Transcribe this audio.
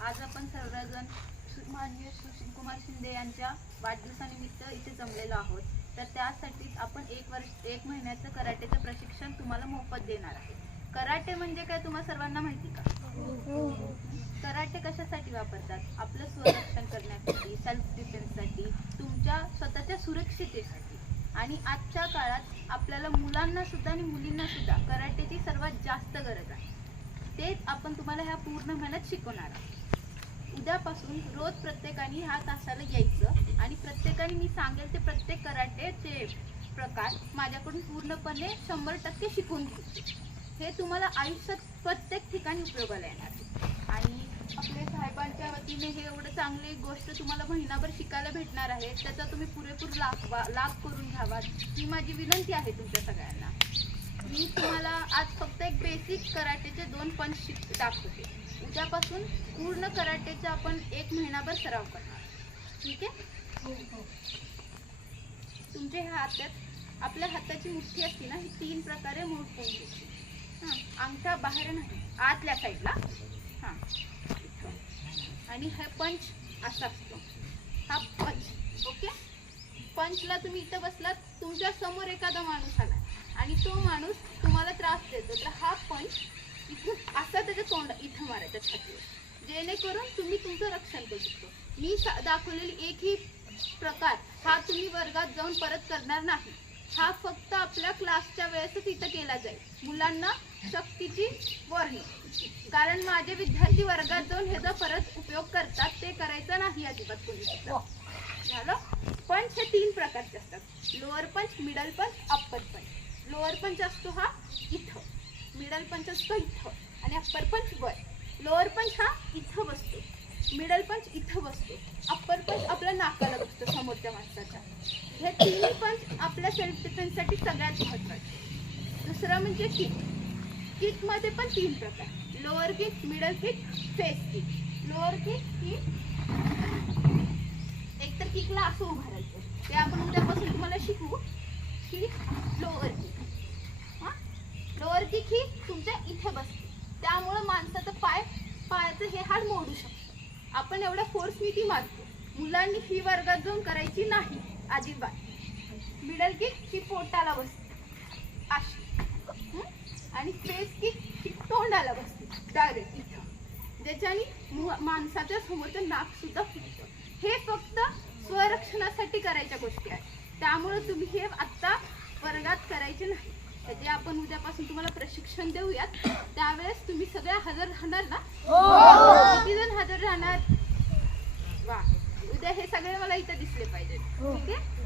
आज आपण सर्वजण माननीय सुशील कुमार शिंदे यांच्या वाढदिवसानिमित्त इथे जमलेलो आहोत. तर त्यासाठीच आपण एक वर्ष एक महिन्याचं कराटेचं प्रशिक्षण तुम्हाला मोफत देणार आहे. कराटे म्हणजे काय तुम्हाला सर्वांना माहिती का? कराटे कशासाठी वापरतात? आपलं स्वरक्षण करण्यासाठी सेल्फ डिफेन्ससाठी तुमच्या स्वतःच्या सुरक्षितेसाठी. आणि आजच्या काळात आपल्याला मुलांना सुद्धा आणि मुलींना सुद्धा कराटे सर्वात जास्त गरज आहे. तेच आपण तुम्हाला ह्या पूर्ण महिन्यात शिकवणार आहोत. उद्यापासून रोज प्रत्येकाने ह्या तासाला यायचं आणि प्रत्येकाने मी सांगेल ते प्रत्येक कराटेचे प्रकार माझ्याकडून पूर्णपणे शंभर टक्के शिकून घेते. हे तुम्हाला आयुष्यात प्रत्येक ठिकाणी उपयोगाला येणार. आणि आपले साहेबांच्या वतीने हे एवढं चांगली गोष्ट तुम्हाला महिनाभर शिकायला भेटणार आहे. त्याचा तुम्ही पुरेपूर लाभ लाभ करून घ्यावा. ही माझी विनंती आहे तुमच्या सगळ्यांना. मी तुम्हाला आज फक्त एक बेसिक कराटेचे दोन पंच शिक दाखवते. उद्यापासून पूर्ण कराटेचा आपण एक महिनाभर सराव करणार. ठीक आहे? तुमचे ह्या हातात आपल्या हाताची मुठ्ठी असते ना ही तीन प्रकारे मोडपून घ्यायची हां अंगठा बाहेर नाही आतल्या साईडला हां आणि हा पंच असा असतो. हा पंच ओके? पंचला तुम्ही इथं बसलात तुमच्यासमोर एखादा माणूस आला. आणि तो माणूस तुम्हाला त्रास देतो. तर हा पंच इथून असा त्याच्या तोंड इथं मारायचा छातीवर. जेणेकरून तुम्ही तुमचं रक्षण करू शकतो. मी दाखवलेली एकही प्रकार हा तुम्ही वर्गात जाऊन परत करणार नाही. हा फक्त आपल्या क्लासच्या वेळेसच इथं केला जाईल. मुलांना सक्तीची वॉर्निंग कारण माझे विद्यार्थी वर्गात जाऊन ह्याचा परत उपयोग करतात. ते करायचं नाही अजिबात कोणी. झालं? पंच हे तीन प्रकारचे असतात. लोअर पंच मिडल पंच अप्पर पंच. लोअर पंच असतो हा इथं. मिडल पंच असतो इथं. आणि अप्पर पंच वर. लोअर पंच हा इथं बसतो. मिडल पंच इथं बसतो. अप्पर पंच आपल्या नाकाला बसतो समोरच्या माणसाच्या. हे तिन्ही पंच आपल्या सेल्फ डिफेन्ससाठी सगळ्यात महत्त्वाचे दुसरं म्हणजे किक किकमध्ये पण तीन प्रकार. Lower kick middle kick face kick lower kick ही एकतर किकला असं उभारायचं. ते आपण उद्यापासून तुम्हाला शिकवू. की लोअर किक हा लोअर किक ही तुमच्या इथे बसते त्यामुळं माणसाचं पाय पायाचं हे हाड मोडू शकतो. आपण एवढ्या फोर्सनी ती मारतो मुलांनी ही वर्गात जाऊन करायची नाही अजिबात. मिडल की ही पोटाला बसते. अशी. आणि फेस की ही तोंडाला बसते. डायरेक्ट इथं. ज्याच्याने माणसाच्या समोरचं नाक सुद्धा फुटतं. हे फक्त स्वरक्षणासाठी करायच्या गोष्टी आहेत. त्यामुळे तुम्ही हे आत्ता वर्गात करायचे नाही. त्याचे आपण उद्यापासून तुम्हाला प्रशिक्षण देऊयात त्यावेळेस तुम्ही सगळ्या हजर राहणार ना? किती जण हजर राहणार? वा. उद्या हे सगळे मला इथं दिसले पाहिजे ठीक आहे?